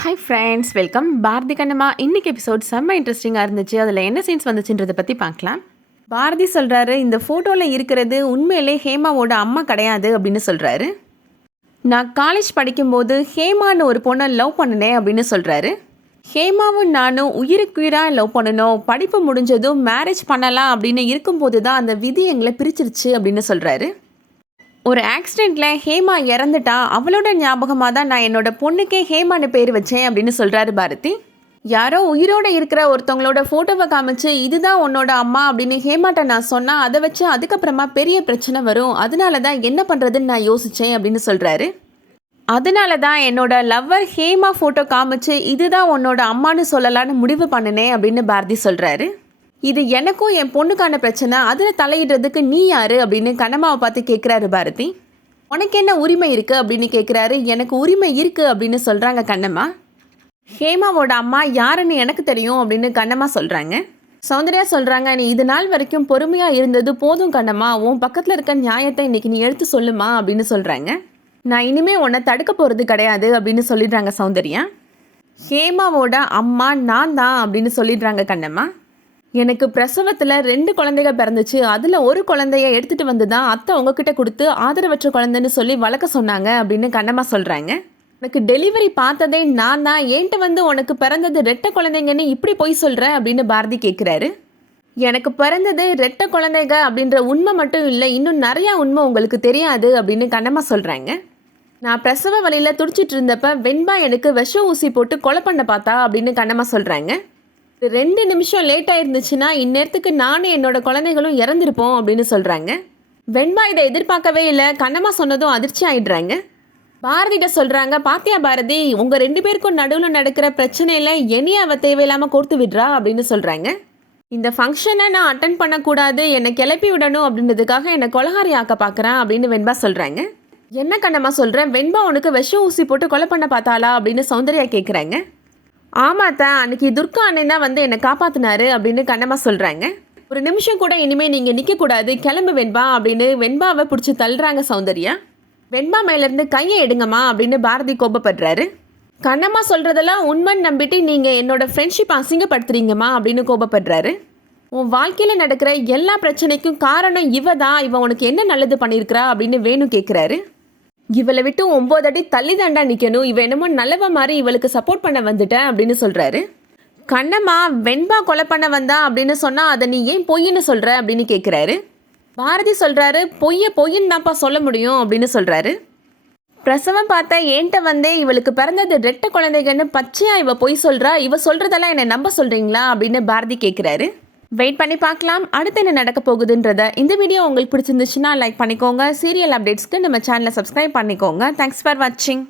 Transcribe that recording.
Hi friends welcome Bharathi Kannamma இன்னைக்கு episode செம்ம இன்ட்ரெஸ்டிங்காக இருந்துச்சு. அதில் என்ன சீன்ஸ் வந்துச்சுன்றதை பற்றி பார்க்கலாம். பாரதி சொல்கிறாரு இந்த ஃபோட்டோவில் இருக்கிறது உண்மையிலே ஹேமாவோட அம்மா கிடையாது அப்படின்னு சொல்கிறாரு நான் காலேஜ் படிக்கும்போது ஹேமான்னு ஒரு பொண்ணை லவ் பண்ணினேன் அப்படின்னு சொல்கிறாரு ஹேமாவும் நானும் உயிருக்குயிராக லவ் பண்ணணும். படிப்பு முடிஞ்சதும் மேரேஜ் பண்ணலாம் அப்படின்னு இருக்கும்போது தான் அந்த விதி எங்களை பிரிச்சிருச்சு அப்படின்னு சொல்கிறாரு ஒரு ஆக்சிடெண்ட்டில் ஹேமா இறந்துட்டா அவளோட ஞாபகமாக தான் நான் என்னோட பொண்ணுக்கே ஹேமான்னு பேர் வச்சேன் அப்படின்னு சொல்கிறாரு பாரதி. யாரோ உயிரோடு இருக்கிற ஒருத்தவங்களோட ஃபோட்டோவை காமிச்சு இதுதான் உன்னோட அம்மா அப்படின்னு ஹேமாட்ட நான் சொன்னால் அதை வச்சு அதுக்கப்புறமா பெரிய பிரச்சனை வரும். அதனால தான் என்ன பண்ணுறதுன்னு நான் யோசித்தேன் அப்படின்னு சொல்கிறாரு அதனால தான் என்னோட லவ்வர் ஹேமா ஃபோட்டோ காமிச்சு இதுதான் உன்னோட அம்மான்னு சொல்லலான்னு முடிவு பண்ணினேன் அப்படின்னு பாரதி சொல்கிறாரு இது எனக்கும் என் பொண்ணுக்கான பிரச்சனை. அதில் தலையிடுறதுக்கு நீ யாரு அப்படின்னு கண்ணம்மாவை பார்த்து கேட்குறாரு பாரதி. உனக்கு என்ன உரிமை இருக்குது அப்படின்னு கேட்குறாரு எனக்கு உரிமை இருக்குது அப்படின்னு சொல்கிறாங்க கண்ணம்மா. ஹேமாவோட அம்மா யாருன்னு எனக்கு தெரியும் அப்படின்னு கண்ணம்மா சொல்கிறாங்க சௌந்தர்யா சொல்கிறாங்க நீ இது நாள் வரைக்கும் பொறுமையாக இருந்தது போதும் கண்ணம்மா. உன் பக்கத்தில் இருக்க நியாயத்தை இன்னைக்கு நீ எடுத்து சொல்லுமா? அப்படின்னு சொல்கிறாங்க நான் இனிமேல் உன்னை தடுக்க போகிறது கிடையாது அப்படின்னு சொல்லிடுறாங்க சௌந்தர்யா. ஹேமாவோட அம்மா நான் தான் அப்படின்னு சொல்லிடுறாங்க கண்ணம்மா. எனக்கு பிரசவத்தில் ரெண்டு குழந்தைகள் பிறந்துச்சு. அதில் ஒரு குழந்தைய எடுத்துகிட்டு வந்து தான் அத்தை உங்ககிட்ட கொடுத்து ஆதரவற்ற குழந்தைன்னு சொல்லி வளர்க்க சொன்னாங்க அப்படின்னு கண்ணம்மா சொல்கிறாங்க எனக்கு டெலிவரி பார்த்ததே நான் தான். ஏன்ட்டு வந்து உனக்கு பிறந்தது ரெட்டை குழந்தைங்கன்னு இப்படி போய் சொல்கிறேன் அப்படின்னு பாரதி கேட்குறாரு எனக்கு பிறந்தது ரெட்டை குழந்தைங்க அப்படின்ற உண்மை மட்டும் இல்லை இன்னும் நிறையா உண்மை உங்களுக்கு தெரியாது அப்படின்னு கண்ணம்மா சொல்கிறாங்க நான் பிரசவ வழியில் துடிச்சிட்டு இருந்தப்ப வெண்பா எனக்கு விஷ ஊசி போட்டு கொலை பண்ண பார்த்தா அப்படின்னு கண்ணம்மா சொல்கிறாங்க ரெண்டு நிமிஷம் லேட் ஆயிருந்துச்சுன்னா இந்நேரத்துக்கு நானும் என்னோட குழந்தைகளும் இறந்துருப்போம் அப்படின்னு சொல்கிறாங்க வெண்பா இதை எதிர்பார்க்கவே இல்லை. கண்ணம்மா சொன்னதும் அதிர்ச்சி ஆயிடுறாங்க. பாரதிகிட்ட சொல்கிறாங்க பாத்தியா பாரதி உங்கள் ரெண்டு பேருக்கும் நடுவில் நடக்கிற பிரச்சனையில் என்னையும் அவள் தேவையில்லாமல் கோர்த்து விடுறா அப்படின்னு சொல்கிறாங்க இந்த ஃபங்க்ஷனை நான் அட்டன் பண்ணக்கூடாது. என்னை கிளப்பி விடணும் அப்படின்றதுக்காக என்னை கொலகாரி ஆக்க பார்க்குறேன் அப்படின்னு வெண்பா சொல்கிறாங்க என்ன கண்ணம்மா சொல்கிறேன் வெண்பா உனக்கு விஷம் ஊசி போட்டு கொலை பண்ண பார்த்தாளா? அப்படின்னு சௌந்தர்யா கேட்குறாங்க ஆமாத்த அன்னைக்கு துர்கா அண்ணன் தான் வந்து என்னை காப்பாத்தினாரு அப்படின்னு கண்ணம்மா சொல்கிறாங்க ஒரு நிமிஷம் கூட இனிமேல் நீங்கள் நிற்கக்கூடாது கிளம்பு வெண்பா அப்படின்னு வெண்பாவை பிடிச்சி தள்ளுறாங்க சௌந்தர்யா. வெண்பா மேலேருந்து கையை எடுங்கம்மா அப்படின்னு பாரதி கோபப்படுறாரு. கண்ணம்மா சொல்கிறதெல்லாம் உண்மைன்னு நம்பிட்டு நீங்கள் என்னோட ஃப்ரெண்ட்ஷிப் அசிங்கப்படுத்துறீங்கம்மா அப்படின்னு கோபப்படுறாரு. உன் வாழ்க்கையில் நடக்கிற எல்லா பிரச்சனைக்கும் காரணம் இவ தான் இவன் உனக்கு என்ன நல்லது பண்ணியிருக்கிறா அப்படின்னு வேணு கேட்குறாரு இவளை விட்டு ஒம்பது அடி தள்ளி தாண்டா நிற்கணும் இவ என்னமோ நல்லவ மாதிரி இவளுக்கு சப்போர்ட் பண்ண வந்துட்டேன் அப்படின்னு சொல்கிறாரு கண்ணம்மா வெண்பா கொலை பண்ண வந்தா அப்படின்னு சொன்னால் அதை நீ ஏன் பொய்ன்னு சொல்கிற அப்படின்னு கேட்குறாரு பாரதி சொல்கிறாரு பொய்ய பொய்ன்னு தான்ப்பா சொல்ல முடியும் அப்படின்னு சொல்கிறாரு பிரசவம் பார்த்தா ஏன்ட்ட வந்தே இவளுக்கு பிறந்தது ரெட்ட குழந்தைகன்னு பச்சையாக இவ பொய் சொல்கிறா இவ சொல்கிறதெல்லாம் என்னை நம்ப சொல்கிறீங்களா அப்படின்னு பாரதி கேட்குறாரு வெயிட் பண்ணி பார்க்கலாம். அடுத்து என்ன நடக்க போகுதுன்றத இந்த வீடியோ உங்களுக்கு பிடிச்சிருந்துச்சுன்னா லைக் பண்ணிக்கோங்க. சீரியல் அப்டேட்ஸ்க்கு நம்ம சேனலை சப்ஸ்கிரைப் பண்ணிக்கோங்க. தேங்க்ஸ் ஃபார் வாட்சிங்